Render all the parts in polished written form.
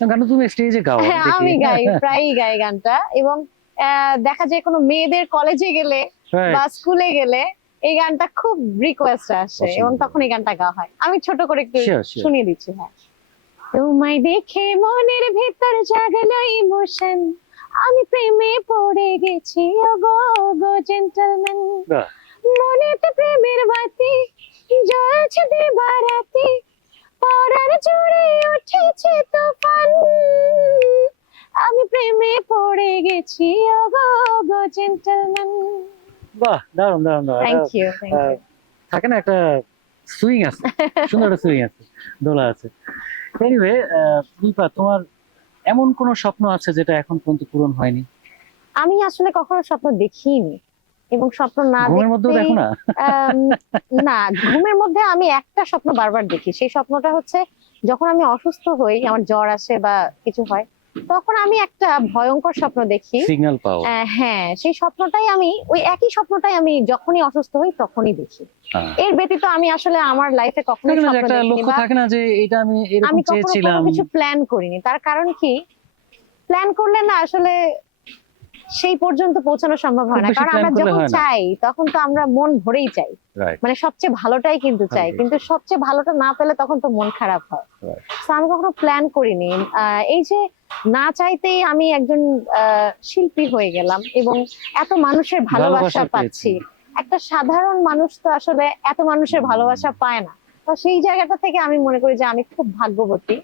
গানটা তুমি স্টেজে গাও আমি হ্যাঁ, দেখি। আমি গাই, প্রায়ই গাই গানটা। এবং দেখা যায় কোনো মেয়েদের কলেজে গেলে বা রাইট। স্কুলে গেলে এই গানটা খুব রিকোয়েস্ট আসে এবং পছন্দ। তখন এই গানটা গাওয়া হয়। আমি ছোট করে একটু শিওর শিওর। শুনিয়ে দিচ্ছি। হ্যাঁ, তোমায় দেখে মনের ভেতর জাগলো ইমোশন, আমি প্রেমে পড়ে গেছি ওগো গো জেন্টলম্যান, বাহ। মনেতে প্রেমের বাতি জ্বলছে দিবারাতি, পরার জোরে উঠেছে তুফান, আমি প্রেমে পড়ে গেছি ওগো গো জেন্টলম্যান। বাহ, দারুণ দারুণ দারুণ। Thank you, thank you. থাকে না একটা সুইং আছে, সুন্দর একটা সুইং আছে, দোলা আছে। এনিওয়ে, দীপা, তোমার এমন কোন স্বপ্ন আছে যেটা এখন পর্যন্ত পূরণ হয়নি? আমি আসলে কখনো স্বপ্ন দেখিনি এবং স্বপ্ন না ঘুমের মধ্যেও দেখতেই দেখো না? আম, না, ঘুমের মধ্যে আমি একটা স্বপ্ন বারবার দেখি। সেই স্বপ্নটা হচ্ছে যখন আমি অসুস্থ হই, আমার জ্বর আসে বা কিছু হয়, তখন আমি একটা ভয়ঙ্কর স্বপ্ন দেখি। সিগন্যাল পাও? হ্যাঁ, সেই স্বপ্নটাই আমি, ওই একই স্বপ্নটাই আমি যখনই অসুস্থ হই তখনই দেখি। হ্যাঁ। এর ব্যতীত আমি আসলে আমার লাইফে কখনো থাকে না যে স্বপ্ন একটা দেখিনি লক্ষ্য বা থাকে না যে এটা আমি এরকম আমি কখনো কোনো চেয়েছিলাম। কিছু প্ল্যান করিনি। তার কারণ কি, প্ল্যান করলে না আসলে সেই পর্যন্ত পৌঁছানো সম্ভব হয় খুব না। বেশি কারণ প্ল্যান আমরা করলে যখন হয় না। চাই তখন তো আমরা মন ভরেই চাই, রাইট মানে সবচেয়ে ভালোটাই কিন্তু চাই, ভালোটাই কিন্তু সবচেয়ে ভালোটা না পেলে তখন তো মন খারাপ হয়। রাইট। তো আমি কখনো প্ল্যান করিনি। এই যে না চাইতেই আমি একজন শিল্পী হয়ে গেলাম এবং এত মানুষের ভালোবাসা ভালোবাসা পেয়েছি। পাচ্ছি। একটা সাধারণ মানুষ তো আসলে এত মানুষের ভালোবাসা পায় না। তো সেই জায়গাটা থেকে আমি মনে করি যে আমি খুব ভাগ্যবতী।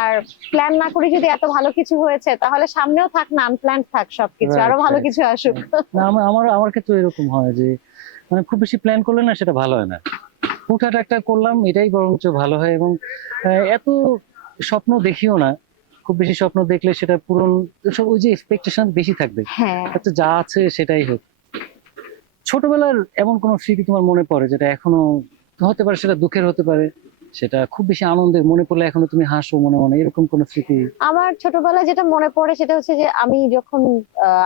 আর প্ল্যান না করে যদি এত ভালো কিছু হয়েছে, তাহলে সামনেও থাক না, আনপ্ল্যান থাক সবকিছু, আরো রাইট ভালো রাইট। কিছু আসুক। না, আমার আমার আমার ক্ষেত্রে এরকম হয় যে মানে খুব বেশি প্ল্যান করলে না সেটা ভালো হয় না। হুটহাট একটা করলাম, এটাই বরঞ্চ ভালো হয়। এবং এত স্বপ্ন দেখিও না। খুব বেশি স্বপ্ন দেখলে সেটা পূরণ, সব ওই যে এক্সপেকটেশন বেশি থাকবে। হ্যাঁ, আচ্ছা, যা আছে সেটাই হোক। ছোটবেলার এমন কোন স্মৃতি তোমার মনে পড়ে যেটা এখনো, হতে পারে সেটা দুঃখের, হতে পারে সেটা খুব বেশি আনন্দের, মনে পড়লে এখনো তুমি হাসো মনে মনে, এরকম কোন স্মৃতি? আমার ছোটবেলায় যেটা মনে পড়ে সেটা হচ্ছে যে আমি যখন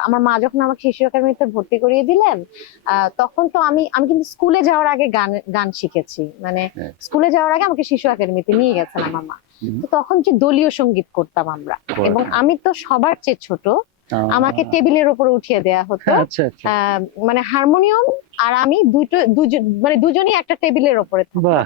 আমার মা যখন আমাকে শিশু একাডেমিতে ভর্তি করিয়ে দিলেন, তখন তো আমি আমি কিন্তু স্কুলে যাওয়ার আগে গান গান শিখেছি। মানে হ্যাঁ। স্কুলে যাওয়ার আগে আমাকে শিশু একাডেমিতে নিয়ে গেছেন আমার মা। হুম। তো তখন যে দলীয় সঙ্গীত করতাম আমরা, এবং পড়াশোনা। আমি তো সবার চেয়ে ছোট, আমাকে টেবিলের উপরে উঠিয়ে দেয়া হতো। আচ্ছা আচ্ছা। মানে হারমোনিয়াম আর আমি মানে দুজনই একটা টেবিলের উপরে থাকতাম। বাহ।